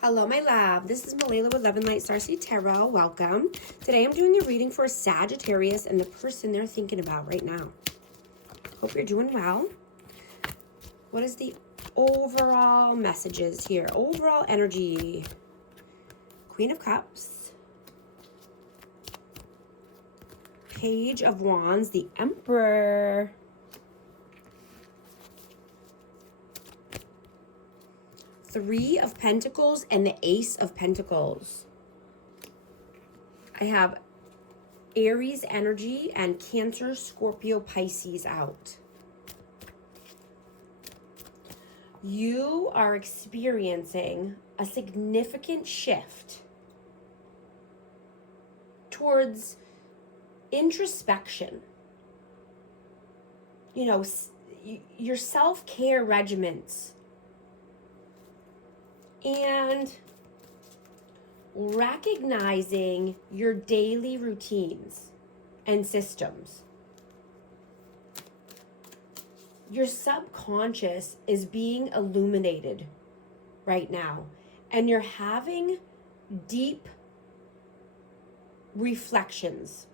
Hello, my love. This is Malayla with Love and Light Starseed Tarot. Welcome. Today I'm doing a reading for Sagittarius and the person they're thinking about right now. Hope you're doing well. What is the overall messages here? Overall energy. Queen of Cups. Page of Wands. The Emperor. Three of Pentacles and the Ace of Pentacles. I have Aries energy and Cancer, Scorpio, Pisces out. You are experiencing a significant shift towards introspection. You know, your self-care regimens. And recognizing your daily routines and systems. Your subconscious is being illuminated right now, and you're having deep reflections.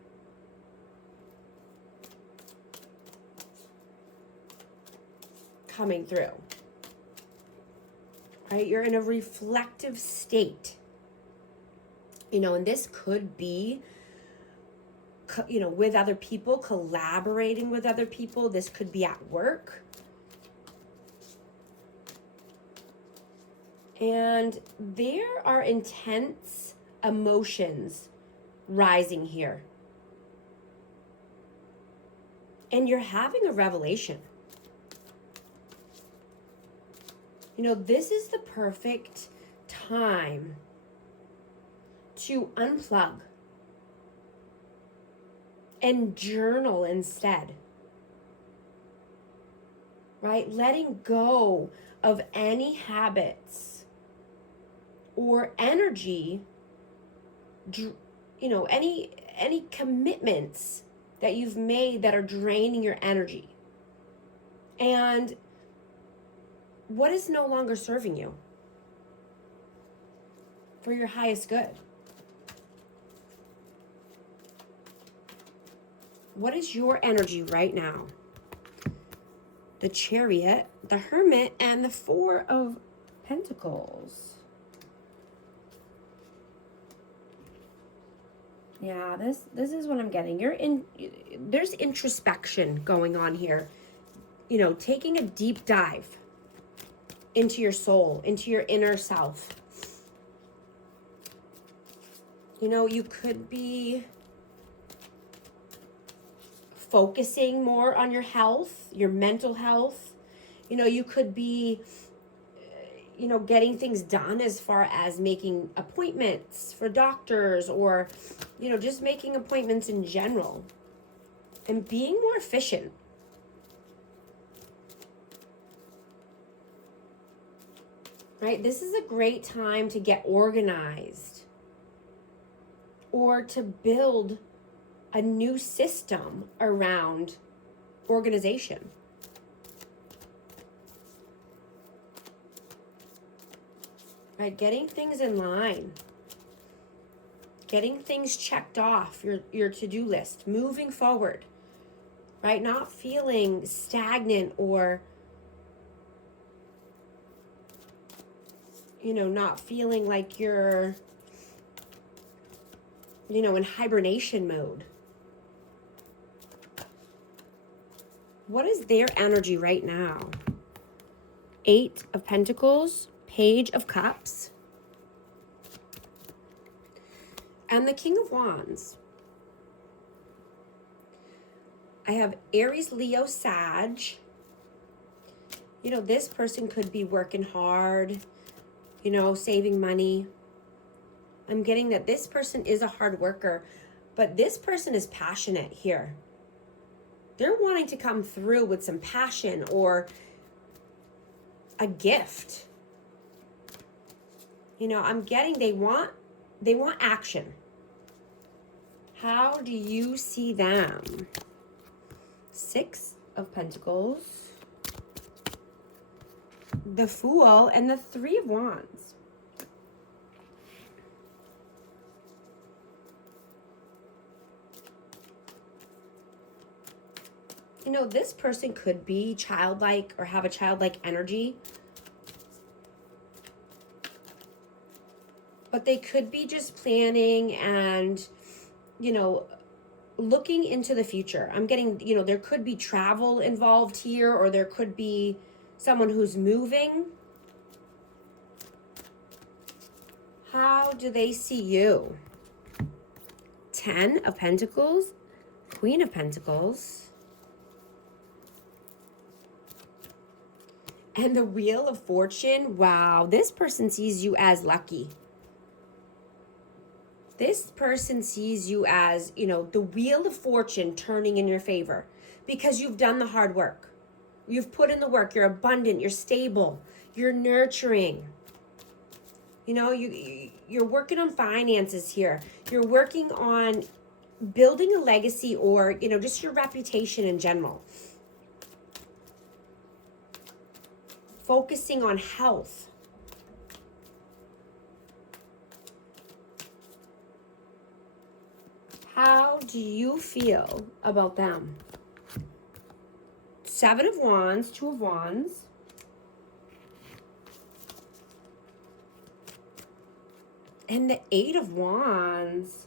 Coming through. Right? You're in a reflective state. You know, and this could be, you know, with other people, collaborating with other people. This could be at work. And there are intense emotions rising here. And you're having a revelation. You know, this is the perfect time to unplug and journal instead, right? Letting go of any habits or energy, you know, any commitments that you've made that are draining your energy. And what is no longer serving you for your highest good? What is your energy right now? The Chariot, the Hermit, and the Four of Pentacles. Yeah, this is what I'm getting. There's introspection going on here. You know, taking a deep dive into your soul, into your inner self. You know, you could be focusing more on your health, your mental health. You know, you could be, you know, getting things done as far as making appointments for doctors or, you know, just making appointments in general and being more efficient. Right? This is a great time to get organized or to build a new system around organization. Right? Getting things in line. Getting things checked off your to-do list. Moving forward. Right? Not feeling stagnant or, you know, not feeling like you're, you know, in hibernation mode. What is their energy right now? Eight of Pentacles, Page of Cups, and the King of Wands. I have Aries, Leo, Sag. You know, this person could be working hard, you know, saving money. I'm getting that this person is a hard worker, but this person is passionate here. They're wanting to come through with some passion or a gift. You know, I'm getting they want action. How do you see them? Six of Pentacles, the Fool, and the Three of Wands. You know, this person could be childlike or have a childlike energy. But they could be just planning and, you know, looking into the future. I'm getting, you know, there could be travel involved here, or there could be someone who's moving. How do they see you? 10 of Pentacles, Queen of Pentacles, and the Wheel of Fortune. Wow, this person sees you as lucky. This person sees you as, you know, the Wheel of Fortune turning in your favor because you've done the hard work. You've put in the work. You're abundant. You're stable. You're nurturing. You know, you're working on finances here. You're working on building a legacy, or, you know, just your reputation in general. Focusing on health. How do you feel about them? 7 of Wands, 2 of Wands. And the 8 of Wands.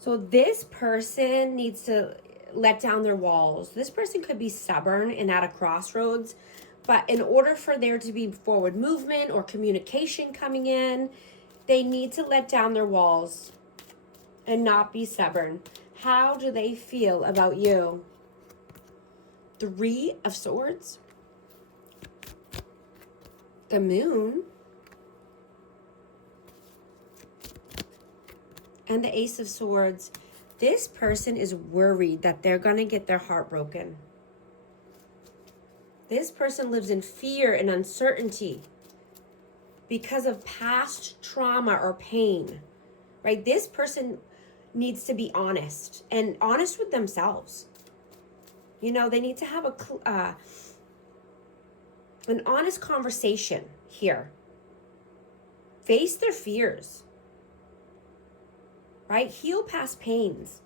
So this person needs to let down their walls. This person could be stubborn and at a crossroads. But in order for there to be forward movement or communication coming in, they need to let down their walls and not be stubborn. How do they feel about you? 3 of Swords. The Moon. And the Ace of Swords. This person is worried that they're going to get their heart broken. This person lives in fear and uncertainty because of past trauma or pain, right? This person needs to be honest and honest with themselves. You know, they need to have an honest conversation here. Face their fears, right? Heal past pains.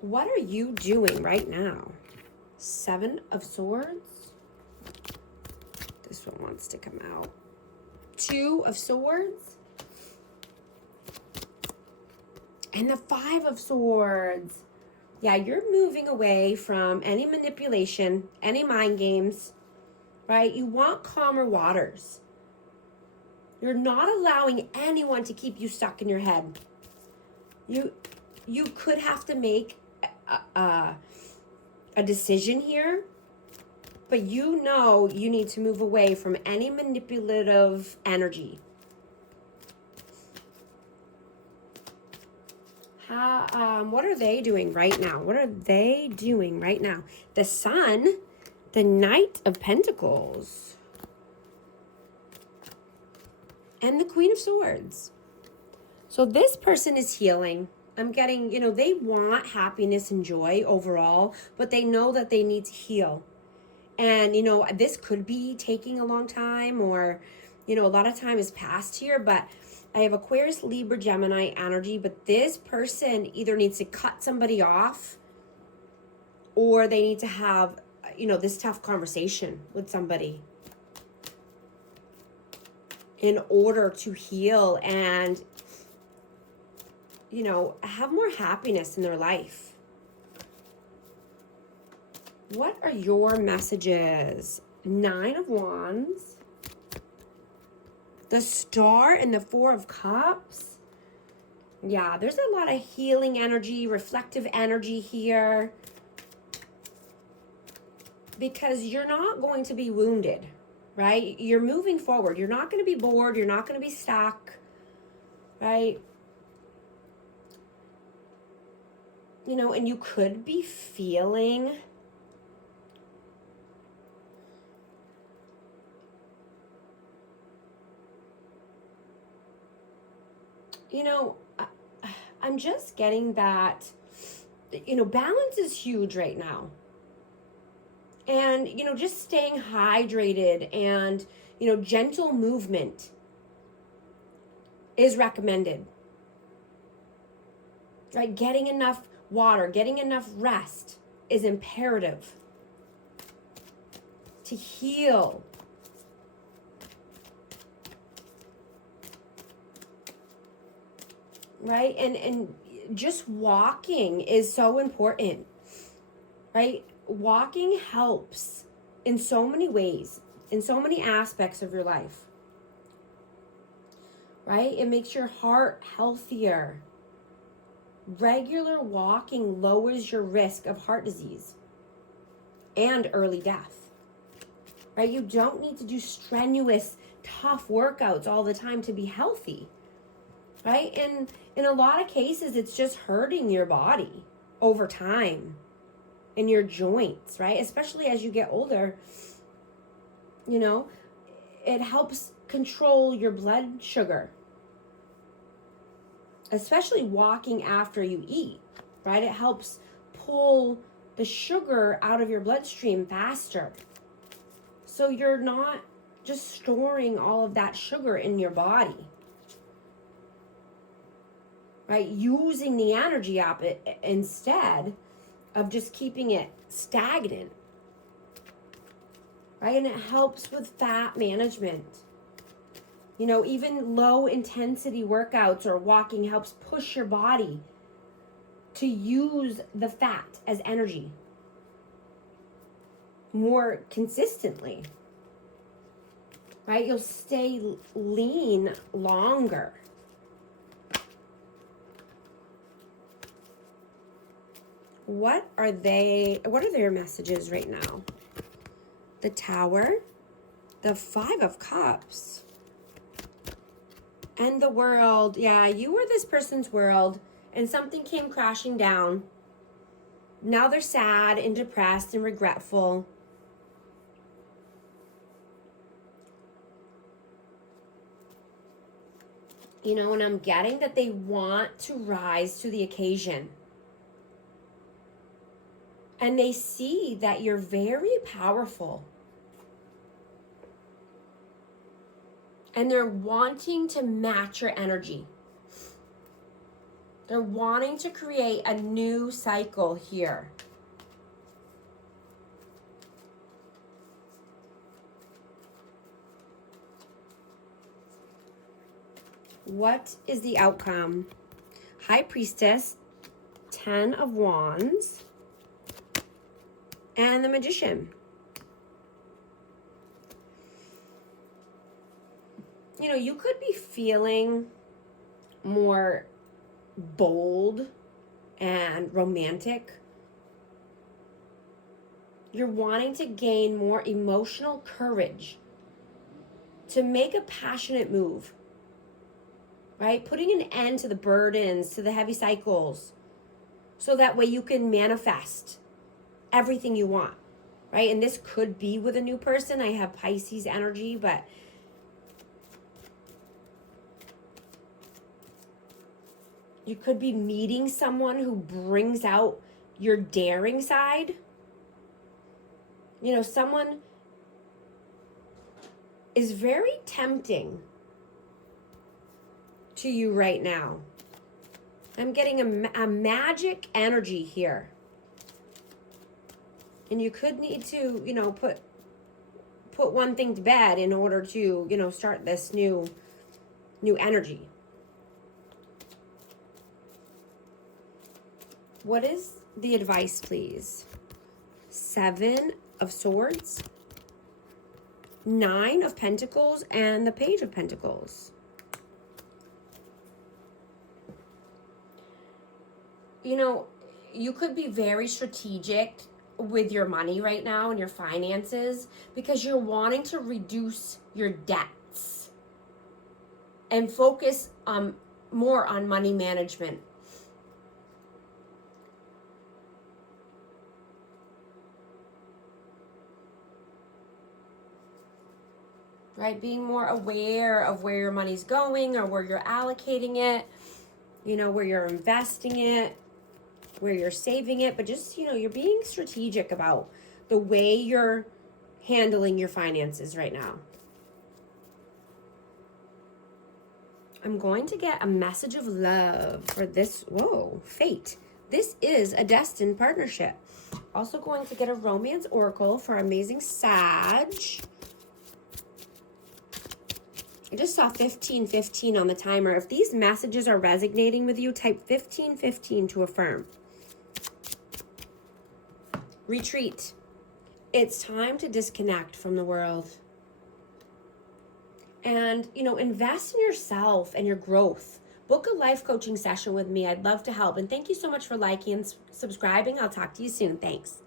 What are you doing right now? 7 of Swords. This one wants to come out. 2 of Swords. And the 5 of Swords. Yeah, you're moving away from any manipulation, any mind games, right? You want calmer waters. You're not allowing anyone to keep you stuck in your head. You could have to make a decision here, but you know you need to move away from any manipulative energy. What are they doing right now? What are they doing right now? The Sun, the Knight of Pentacles, and the Queen of Swords. So this person is healing. I'm getting, you know, they want happiness and joy overall, but they know that they need to heal. And, you know, this could be taking a long time, or, you know, a lot of time has passed here, but I have Aquarius, Libra, Gemini energy, but this person either needs to cut somebody off, or they need to have, you know, this tough conversation with somebody in order to heal and, you know, have more happiness in their life. What are your messages? 9 of Wands. The Star and the 4 of Cups. Yeah, there's a lot of healing energy, reflective energy here. Because you're not going to be wounded, right? You're moving forward. You're not going to be bored. You're not going to be stuck, right? You know, and you could be feeling you know, I'm just getting that, you know, balance is huge right now. And, you know, just staying hydrated and, you know, gentle movement is recommended. Right? Getting enough water, getting enough rest is imperative to heal. Right? And just walking is so important, right? Walking helps in so many ways, in so many aspects of your life, right? It makes your heart healthier. Regular walking lowers your risk of heart disease and early death, right? You don't need to do strenuous, tough workouts all the time to be healthy, right? And in a lot of cases, it's just hurting your body over time and your joints, right? Especially as you get older, you know, it helps control your blood sugar, especially walking after you eat, right? It helps pull the sugar out of your bloodstream faster. So you're not just storing all of that sugar in your body, right? Using the energy up instead of just keeping it stagnant, right? And it helps with fat management. You know, even low intensity workouts or walking helps push your body to use the fat as energy more consistently, right? You'll stay lean longer. What are their messages right now? The Tower, the Five of Cups, and the World. Yeah, you were this person's world and something came crashing down. Now they're sad and depressed and regretful. You know, and I'm getting that they want to rise to the occasion. And they see that you're very powerful. And they're wanting to match your energy. They're wanting to create a new cycle here. What is the outcome? High Priestess, 10 of Wands, and the Magician. You know, you could be feeling more bold and romantic. You're wanting to gain more emotional courage to make a passionate move, right? Putting an end to the burdens, to the heavy cycles, so that way you can manifest everything you want, right? And this could be with a new person. I have Pisces energy, but you could be meeting someone who brings out your daring side. You know, someone is very tempting to you right now. I'm getting a magic energy here. And you could need to, you know, put one thing to bed in order to, you know, start this new energy. What is the advice, please? 7 of Swords, 9 of Pentacles, and the Page of Pentacles. You know, you could be very strategic with your money right now and your finances because you're wanting to reduce your debts and focus more on money management. Right? Being more aware of where your money's going or where you're allocating it, you know, where you're investing it, where you're saving it, but just, you know, you're being strategic about the way you're handling your finances right now. I'm going to get a message of love for this, fate, This is a destined partnership. Also going to get a romance oracle for amazing Sag. I just saw 1515 on the timer. If these messages are resonating with you, type 1515 to affirm. Retreat. It's time to disconnect from the world. And, invest in yourself and your growth. Book a life coaching session with me. I'd love to help. And thank you so much for liking and subscribing. I'll talk to you soon. Thanks.